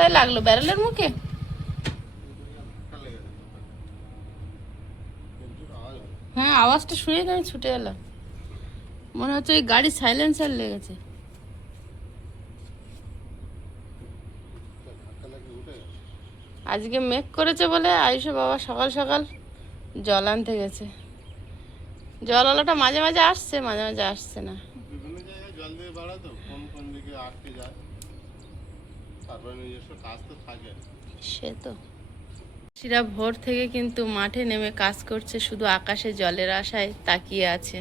কোথায় লাগলো? ব্যারেলের মুখে? হ্যাঁ, আওয়াজটা শুনে আমি ছুটে এলাম। মনে হচ্ছে ওই গাড়ির সাইলেন্সার লেগেছে। আজকে মেঘ করেছে বলে আয়ুষের বাবা সকাল সকাল জল আনতে গেছে। জলওয়ালাটা মাঝে মাঝে আসছে, মাঝে মাঝে আসছে না। বিভিন্ন জায়গায় জল দিয়ে বাড়ায় তো, কোন কোন দিকে আটকে যায়, তারপরে নিজস্ব কাজ তো থাকে। সে তো সেরা ভোর থেকে কিন্তু মাঠে নেমে কাজ করছে, শুধু আকাশে জলের আশায় তাকিয়ে আছে।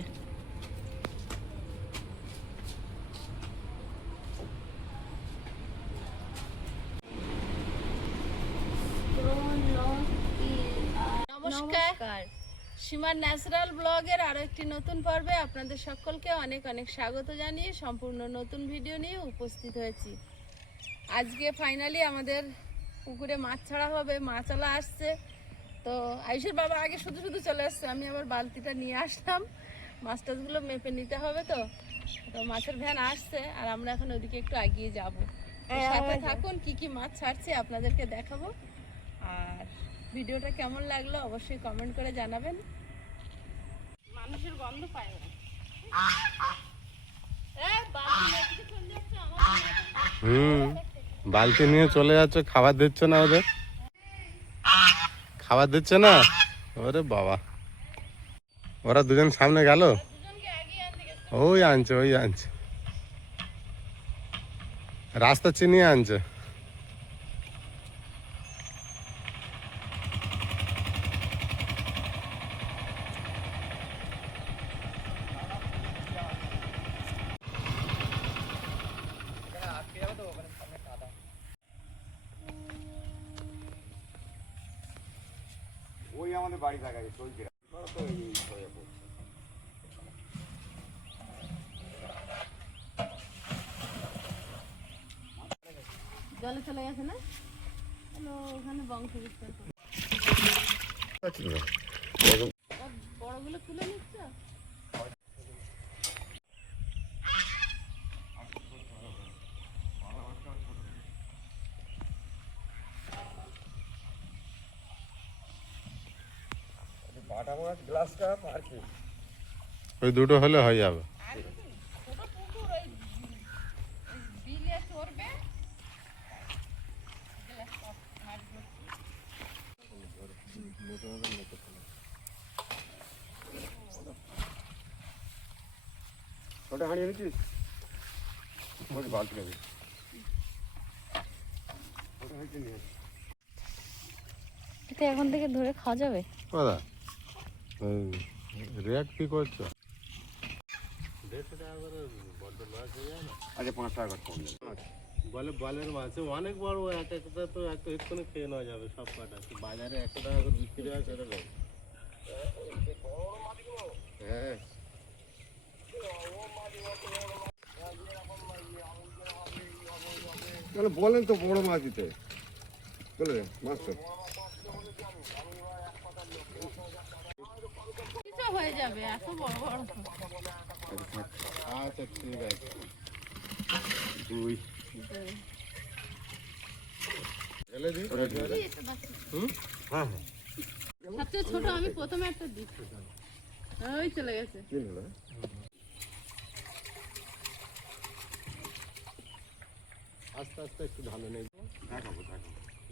নমস্কার, সীমার ন্যাচারাল ব্লগের আরো একটি নতুন পর্বে আপনাদের সকলকে অনেক অনেক স্বাগত জানিয়ে সম্পূর্ণ নতুন ভিডিও নিয়ে উপস্থিত হয়েছি। আজকে ফাইনালি আমাদের পুকুরে মাছ ছাড়া হবে, মাছওয়ালা আসছে। তো আয়ুষের বাবা আগে শুধু শুধু চলে আসছে, আমি আবার বালতিটা নিয়ে আসলাম। মাছ টাছগুলো মেপে নিতে হবে, তো তো মাছের ভ্যান আসছে আর আমরা এখন ওদিকে একটু এগিয়ে যাব। সাথে থাকুন, কি কি মাছ ছাড়ছে আপনাদেরকে দেখাবো। আর ভিডিওটা কেমন লাগলো অবশ্যই কমেন্ট করে জানাবেন। মানুষের গন্ধ পায় না। বালতি নিয়ে চলে যাচ্ছ, খাবার দিচ্ছ না ওদের? খাবার দিচ্ছে না? ওরে বাবা, ওরা দুজন সামনে গেল, ওই আনছে ওই আনছে, রাস্তা চিনিয়ে আনছে। ওই আমাদের বাড়ি দেখা যায় চলছে তো জলে চলে গেছে না? হ্যালো, ওখানে বংশ বিস্তার করে বড়গুলো তুলে নিচ্ছ? বাটা মাছ, গ্লাস কাপ আর কি, ওই দুটো হলে হয়ে যাবে। ছোট পুকুর, ওই বিলে চড়বে। ছোট হাঁড়ি এনেছিস? বালতি নেবে, এটা এখন থেকে ধরে খাওয়া যাবে? দাদা রেট কি করছো? 150 টাকা করে বড্ড লস হয়ে যায় না? আচ্ছা 5 টাকা করে কম দেবে। বলে বলের মাছ অনেক বড়, এক একটা তো এক এক্ষুনি খেয়ে নেওয়া যাবে সব কটা। বাজারে 100 টাকা করে বিক্রি হয় সেরকম। হ্যাঁ, তাহলে বলেন তো বড় মাছ দিতে, চলে মাছ তো কিছু হয়ে যাবে, এত বড় বড় তো। আচ্ছা ঠিক আছে। দুই ঢেলে দিই। হ্যাঁ হ্যাঁ সবচেয়ে ছোট আমি প্রথমে একটা দিচ্ছি, ওই চলে গেছে। কি হলো? আস্তে আস্তে একটু ঢালে নেই,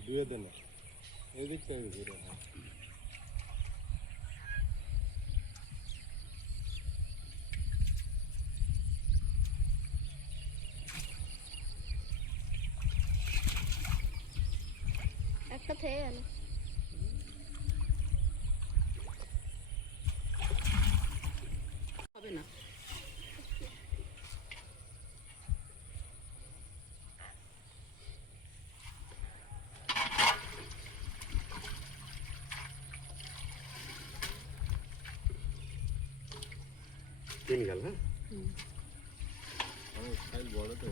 ধুয়ে দে না, এই দিক থেকে ঘুরে। হ্যাঁ একটা থেকে গেল। হবে না। তিন গেল। হ্যাঁ আমার সাইজ বড় তো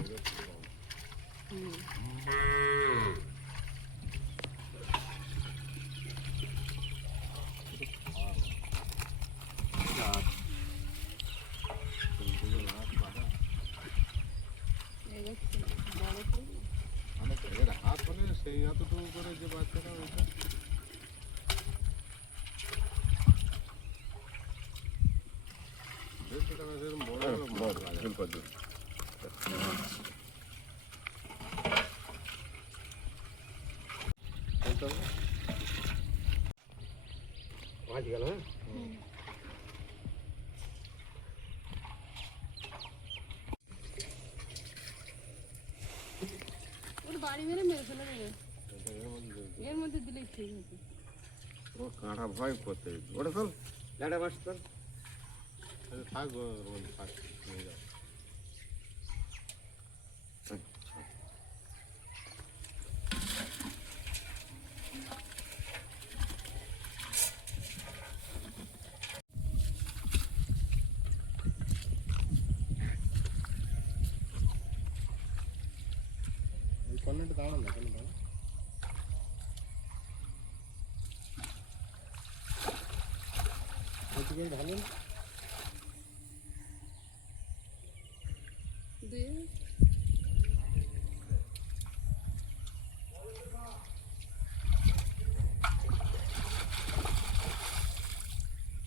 এবার হাত হলে এই এতটুকু করে যে বাচ্চাটা ওইটা দেড়শো টাকা সেরকম বড় বড় মাছ ভুল করে দিই। মাছ গেল, হ্যাঁ? ওর বাড়ি মেরে মেরে ফেলে দেবে, এর মধ্যে দিলেই ঠিক হতো। ও কাঁটা ভয় করতে ওটা চল ল্যাডা মাছ চল। থাক ওর মধ্যে থাক, নিয়ে যাও। এই কর্নারটা দাঁড়ান না, কেন দাঁড়ান? কত করে ঢালেন? দিয়ে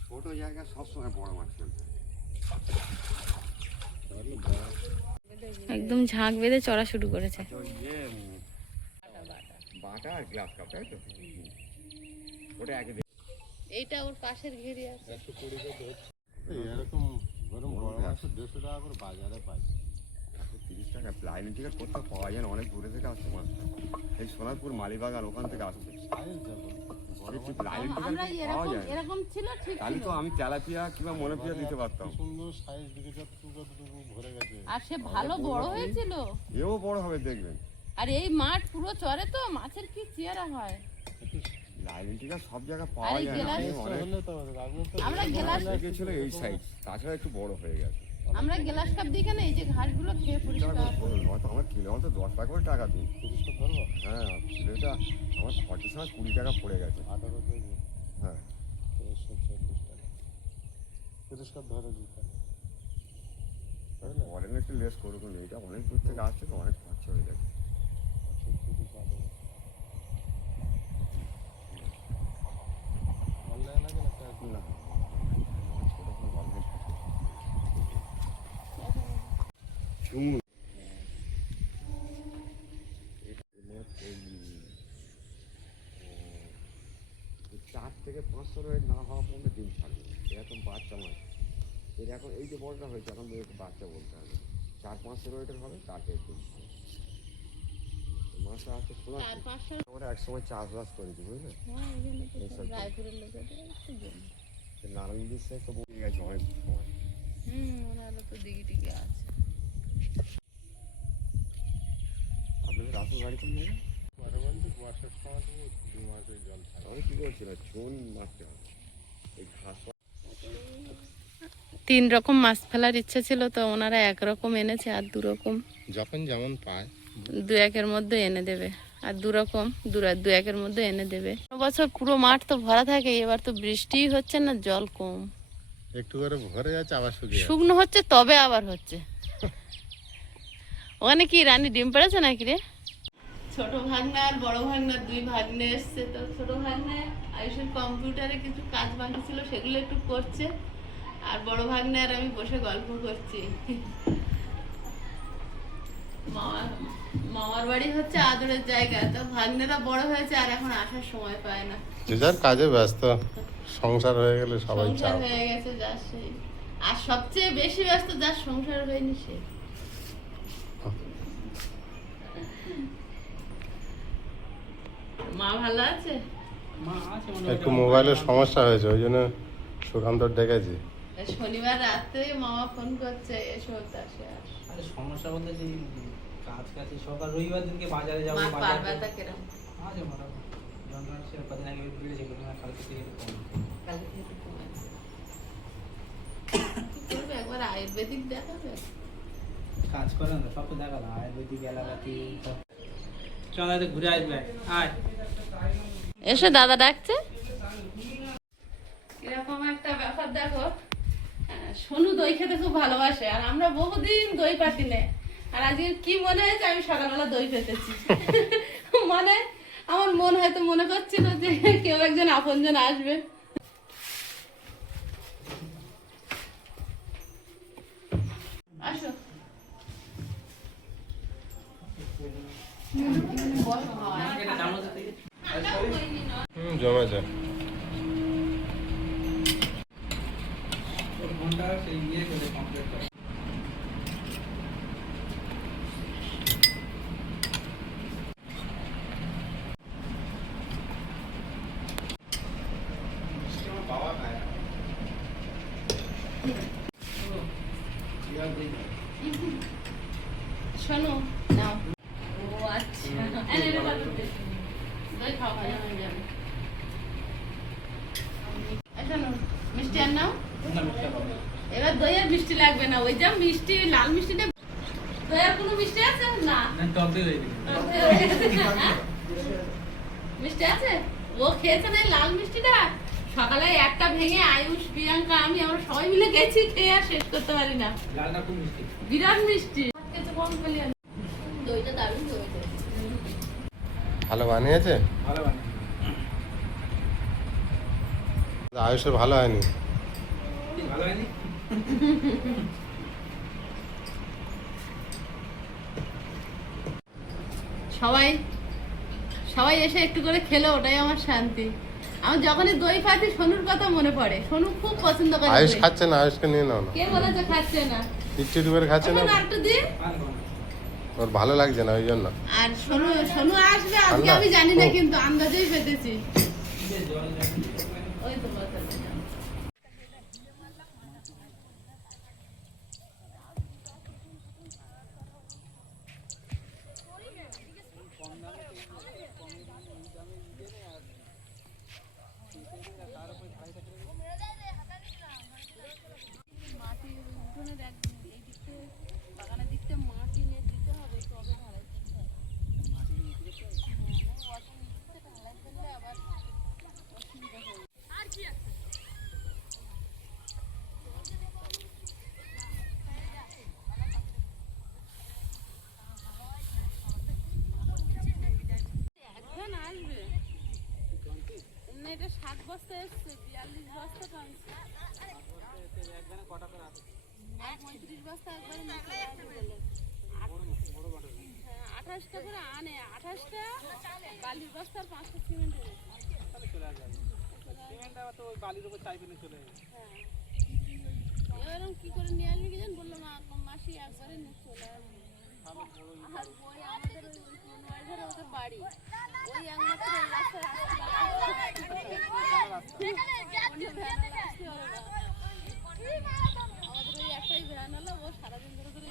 ছোট জায়গায় সবসময় বড় মাছ ফেলতে হয়। তাহলে বড় একদম ঝাঁক বেঁধে চড়া শুরু করেছে। তো ইয়ে বাটা আর গ্লাস কাপ, তাই তো? ওটা একই দিন। এইটা ওর পাশের ঘেরি আছে। 120 করে ধরছে। এই এরকম গরম বড় মাছ 150 টাকা করে বাজারে পাই। 30 টাকা লাইন টিকিট কোথাও পাওয়া যায় না, অনেক দূরে থেকে আসছে মাছটা। এই সোনারপুর মালিবাগান ওখান থেকে আসছে। সাইজ দেখো, বড় মাছ লাইন আমরা টিকিট পাওয়া এরকম যায় না। এরকম ছিল ঠিক তাহলে ছিল। তো আমি তেলাপিয়া কিংবা মনোপিয়া দিতে পারতাম। সুন্দর সাইজ দিকে যতটুকু ভরে গেছে। আর সে ভালো বড় হয়েছিল। এও বড় হবে দেখবেন। আর এই মাঠ পুরো চরে তো মাছের কি চেহারা হয়। লাইন টিকিট সব জায়গায় আর পাওয়া এই যায় না। গেলাস অনেক হলে তো আপনি তো আমরা গেলাস ছিল এই সাইজ, তাছাড়া একটু বড় হয়ে গেছে। আমরা গ্লাস কাপ দিই কেন, এই যে ঘাসগুলো খেয়ে পরিষ্কার। হয়তো আমার কিলো তো 10 টাকা করে টাকা দিই। 30 টাকা ধরবো, হ্যাঁ, কিলোটা আমার খরচের সময় 20 টাকা পড়ে গেছে। 18 কেজি, হ্যাঁ, 340 টাকা। 30 টাকা ধরে দিতে। অনেক একটু লেস করুক, এটা অনেক দূর থেকে আসছে তো অনেক খরচা হয়ে যাচ্ছে। অনলাইন আছে না ক্যাশ? না, ছোট কোনো গল্পের চুন এই 4 থেকে 500 রেট না হওয়া পর্যন্ত ডিম ছাড়বে। এরকম বাচ্চা মাছ এর এখন এই যে বড়টা হয়েছে, এখন একটু বাচ্চা বলতে হবে। 400-500 রেটের হবে, তাতে ডিম ছাড়বে। মাছটা আছে শোনা, 4-500। আমরা একসময় চাষবাস করেছি বুঝলে, হ্যাঁ, এখানে তো সব রায়পুরের লোকেদের একটু জমি। নারায়ণ বিশ্বে তো বলে গেছে অনেক সময়। ওনারা তো দিঘি টিঘি আছে। আপনাদের রাসন গাড়ি কোন জায়গায়? মাঝে বর্ষার সময় থেকে 2 মাসের জল থাকে। আমি কি বলছিলাম, চুন মাছটা এই ঘাস 3 রকম মাছ ফেলার ইচ্ছে ছিল, তো ওনারা 1 রকম এনেছে আর 2 রকম যখন যেমন পায় 2-1-এর মধ্যে এনে দেবে। আর 2 রকম 2-1-এর মধ্যে এনে দেবে। বছর পুরো মাঠ তো ভরা থাকে, এবার তো বৃষ্টিই হচ্ছে না, জল কম। একটু করে ভরে যাচ্ছে আবার শুকিয়ে যাচ্ছে। শুকনো হচ্ছে তবে আবার হচ্ছে। ওখানে কি রানী ডিম পেড়েছে নাকি রে? ছোট ভাগনা আর বড় ভাগনার 2 ভাগ্নে এসছে। তো ছোট ভাগ্নে আয়ুষের কম্পিউটারে কিছু কাজ বাকি ছিল, সেগুলো একটু করছে। আর বড় ভাগ্নে আর আমি বসে গল্প করছি। মামার বাড়ি হচ্ছে আদরের জায়গা, তো ভাগ্নেরা বড় হয়েছে আর এখন আসার সময় পায় না। যে যার কাজে ব্যস্ত, সংসার হয়ে গেলে সবাই সংসার চাপ। হয়ে গেছে যার সেই। আর সবচেয়ে বেশি ব্যস্ত যার সংসার হয়নি সে। মা ভালো আছে? একটু মোবাইলের সমস্যা হয়েছে, ওই জন্য সুকান্ত ডেকেছি। শনিবার রাতে মামা ফোন করছে, এসো তাসে আস। আরে সমস্যা বলতে যে কাজ কাছে সকাল রবিবার দিনকে বাজারে যাবো, মা বাজার পারবে তা কিরম? আছে মোটামুটি যন্ত্রণা সে কদিন আগে বেড়েছে, কালকে থেকে একটু কম। কালকে থেকে কমে আছে। কি করবে, একবার আয়ুর্বেদিক দেখাবে? কাজ করে না, সব তো দেখালাম আয়ুর্বেদিক এলাকাতে চল আয় ঘুরে আসবে, আয় এসে দাদা ডাকছে। এরকম একটা ব্যাপার দেখো, সোনু দই খেতে খুব ভালোবাসে, আর আমরা বহুদিন দই পাতি নে। আর আজকে কি মনে হয়েছে, আমি সকালবেলা দই পেতেছি। মানে হয়তো মনে করছিল যে কেউ একজন আপনজন আসবে। আসো জমেছে। শোনো নাও। ও আচ্ছা এনে রে বাবা দই খাও ভালো হয়ে যাবে। শোনো মিষ্টি আর নাও। এবার দই আর মিষ্টি লাগবে না, ওই যা মিষ্টি লাল মিষ্টিটা। দই আর কোনো মিষ্টি আছে না? টক দই হয়ে মিষ্টি আছে? ও খেয়েছে না এই লাল মিষ্টিটা? সকালে একটা ভেঙে আয়ুষ, প্রিয়াঙ্কা, আমরা সবাই মিলে গেছি, খেয়ে আর শেষ করতে পারি না। লালটা খুব মিষ্টি, বিরাট মিষ্টি। দইটা দারুণ দইটা। ভালো বানিয়েছে? ভালো বানিয়ে। আয়ুষের ভালো হয়নি। ভালো হয়নি? সবাই সবাই এসে একটু করে খেলো, ওটাই আমার শান্তি। আমার যখনই দই খাচ্ছি সোনুর কথা মনে পড়ে। সোনু খুব পছন্দ করে আয়ুষ দই। খাচ্ছে না, আয়ুষকে নিয়ে নাও না। কে বলেছে খাচ্ছে না? ইচ্ছে করে খাচ্ছে না, এখন আর একটু দি। ওর ভালো লাগছে না ওই জন্য। আর সোনু আসবে আজকে, আমি জানি না কিন্তু আন্দাজেই পেতেছি। ওই তো কথা। এটা 7 বস্তা এসছে, 42 বস্তা টানছে। আর 35 বস্তা একবারে নিচে রাখবে বলে। 28টা করে আনে, 28টা বালির বস্তার 5টা সিমেন্ট বালির উপর চাইবে চলে যাবে। এরকম কি করে নিয়ে আসবি কি জান? বললাম মাসি একবারে নিয়ে চলে আসবে। আর ওই আমাদের ওদের বাড়ি ওই একমাত্র রাস্তায় আমাদের ওই একটাই ভ্যান হলো, ও সারাদিন ধরে ধরে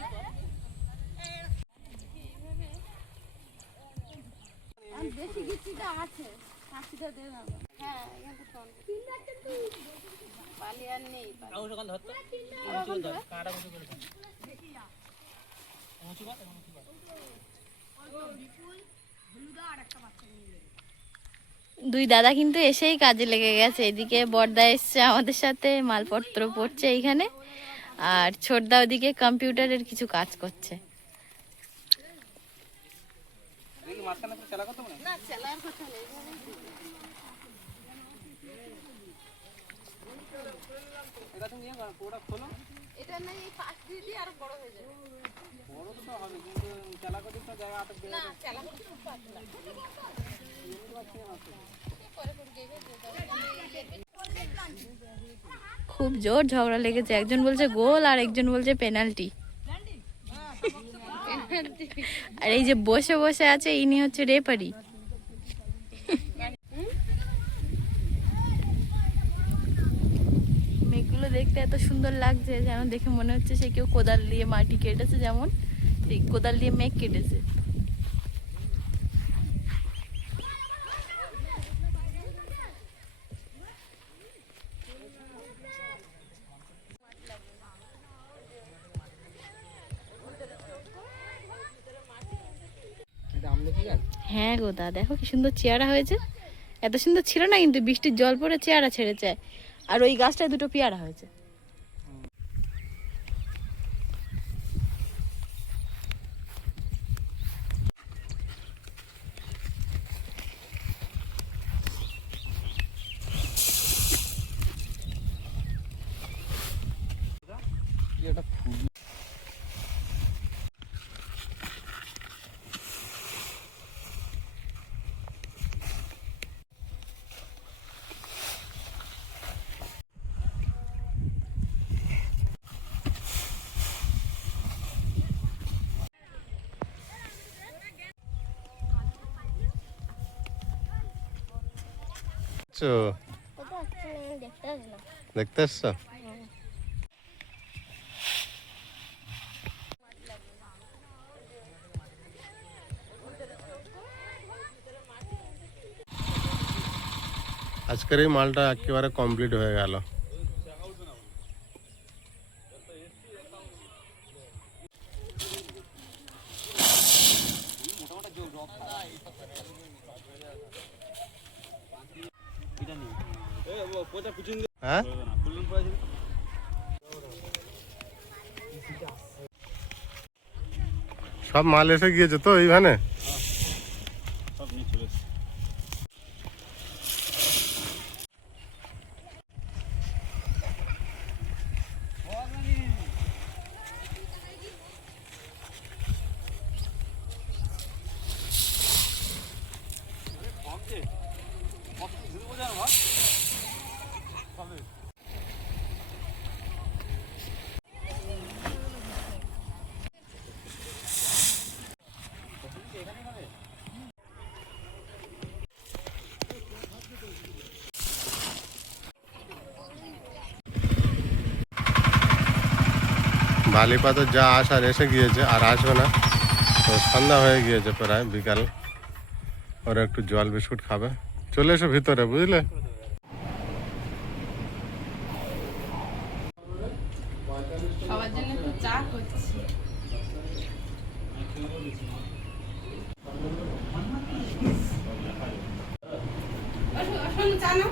বেশি গিচ্ছিটা আছে, কাশিটা দে না। হ্যাঁ এখানে ফোন বালি আর নেই। দুই দাদা কিন্তু এসেই কাজে লেগে গেছে। এদিকে বড়দা এসছে আমাদের সাথে, মালপত্র পড়ছে এইখানে, আর ছোটদা ওদিকে কম্পিউটারের কিছু কাজ করছে। এটা নাই পাশ দিয়ে দিয়ে আরো বড় হয়ে যাবে। বড় তো হবে কিন্তু চালাকোটি তো জায়গা আটক দেবে না, চালাকোটি খুব পাতলা। খুব জোর ঝগড়া লেগেছে, একজন বলছে গোল আর একজন বলছে পেনাল্টি। আর এই যে বসে বসে আছে ইনি হচ্ছে রেফারি। মেঘগুলো দেখতে এত সুন্দর লাগছে, যেন দেখে মনে হচ্ছে সে কেউ কোদাল দিয়ে মাটি কেটেছে, যেমন সেই কোদাল দিয়ে মেঘ কেটেছে। হ্যাঁ গো দা, দেখো কি সুন্দর চেয়ারা হয়েছে। এত সুন্দর ছিল না কিন্তু, বৃষ্টির জল পড়ে চেয়ারা ছেড়েছে। আর ওই গাছটায় দুটো পেয়ারা হয়েছে। একটা ফুল চো দেখতে এসছো? আজকের এই মালটা একেবারে কমপ্লিট হয়ে গেল। হ্যাঁ সব মাল এসে গিয়েছে তো এইখানে। বালিপাতা যা আসার এসে গিয়েছে, আর আসবে না। তো সন্ধ্যা হয়ে গিয়েছে প্রায় বিকাল। ওরা একটু জল বিস্কুট খাবে, চলে এসো ভিতরে, বুঝলে। সবার জন্য একটু চা করছি। চা নাও।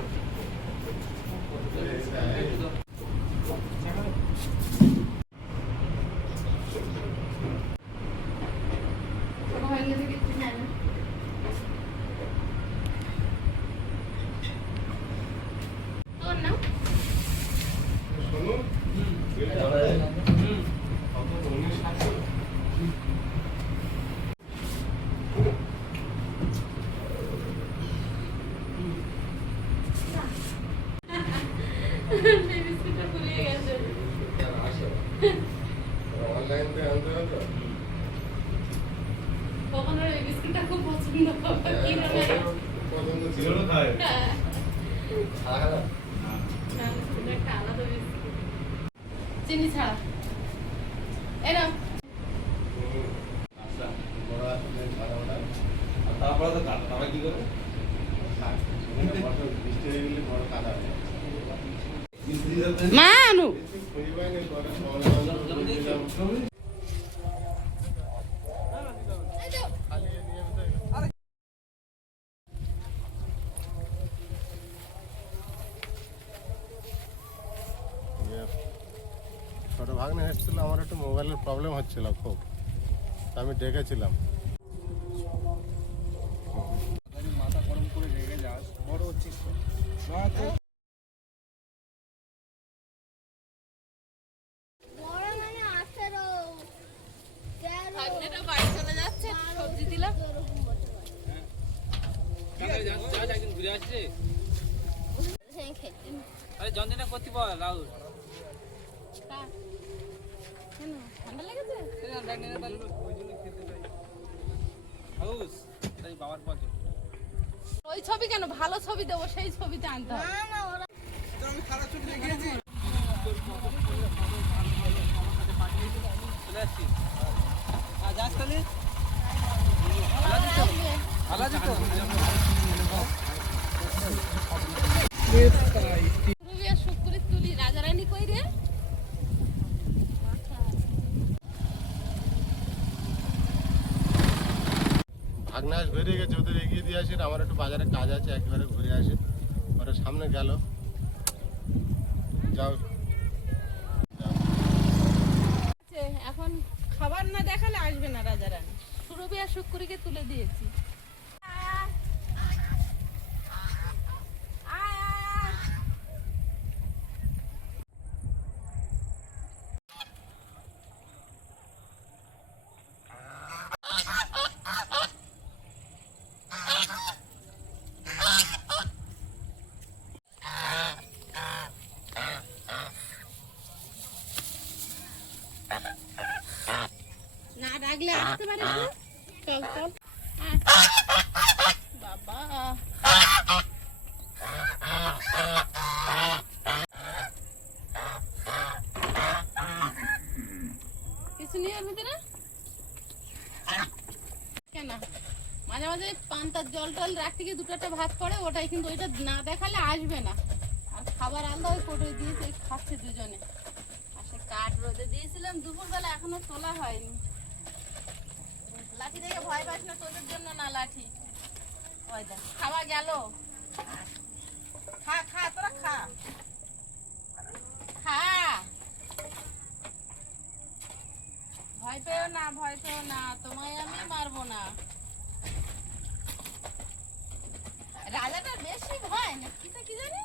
কখনো এই বিস্কুটটা খুব পছন্দ করে একটা আলাদা বিস্কুট চিনি ছাড়া। এরকম তারপরে তো তারা কি করে মা আনু ছোট ভাগ্নে এসেছিল, আমার একটু মোবাইলের প্রবলেম হচ্ছিল খুব, তা আমি ডেকেছিলাম। মাথা গরম করে রেগে যাস, বড় হচ্ছিস তো। ভাগ্নেটা বাড়ি চলে যাচ্ছে, সবজি দিলাম। একদিন ঘুরে আসছে। আরে জন্মদিনে করতে পার রাহুল। ঠান্ডা লেগেছে? বাবার পথে ওই ছবি কেন, ভালো ছবি দেবো, সেই ছবিতে আনতে হবে। চলে আসছি। যাস তাহলে আলাদা তো শুক্রির তুলি রাজারানী কই রে? ভাগনাস বেরিয়ে গেছে, ওদের এগিয়ে দিয়ে আসি, আমার একটু বাজারে কাজ আছে, একেবারে ঘুরে আসি। ওরা সামনে গেল, যাও। এখন খাবার না দেখালে আসবে না রাজারানী। সুরভি আর শুক্রিকে তুলে দিয়েছি। আসতে পারে একটু? চল চল আয়। বাবা কিছু নিয়ে আসবে না কেন? মাঝে মাঝে পান্তার জল টল রাখতে গিয়ে দুটোটা ভাত পড়ে, ওটাই কিন্তু ওইটা না দেখালে আসবে না। আর খাবার আলাদা ওই কোটোয় দিয়েছে, খাচ্ছে দুজনে। আর সে কাঠ রোদে দিয়েছিলাম দুপুরবেলা, এখনো তোলা হয়নি। লাঠি দেখে ভয় পাস না? তোদের জন্য না লাঠি। ওই দেখ খাওয়া গেল। খা খা তোরা খা খা। ভয় পেও না, ভয় পেও না, তোমায় আমি মারবো না। রাজাটা বেশি ভয় না, কি জানি